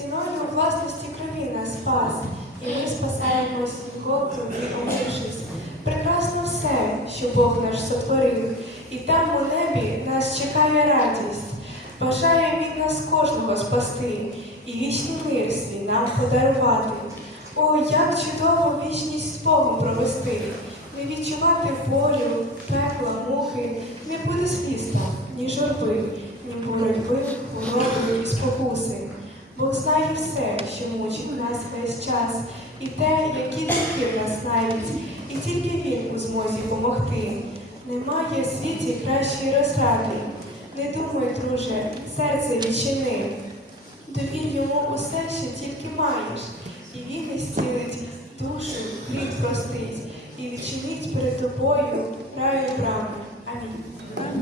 Ціною власності крові нас спас, і ми спасаємось його крові омившись. Прекрасно все, що Бог наш сотворив, і там у небі нас чекає радість. Бажає від нас кожного спасти і вічний мир свій нам подарувати. О, як чудово вічність з Богом провести, не відчувати болю, пекла, муки, не буде слізства, ні журби, ні боротьби. Бог знає все, що мучить нас весь час, і те, які думки в нас навіть, і тільки він у змозі помогти. Немає в світі кращої розради. Не думай, друже, серце відчини. Довір йому усе, що тільки маєш, і він і зцілить душу, гріх простить, і відчинить перед тобою раю браму. Амінь.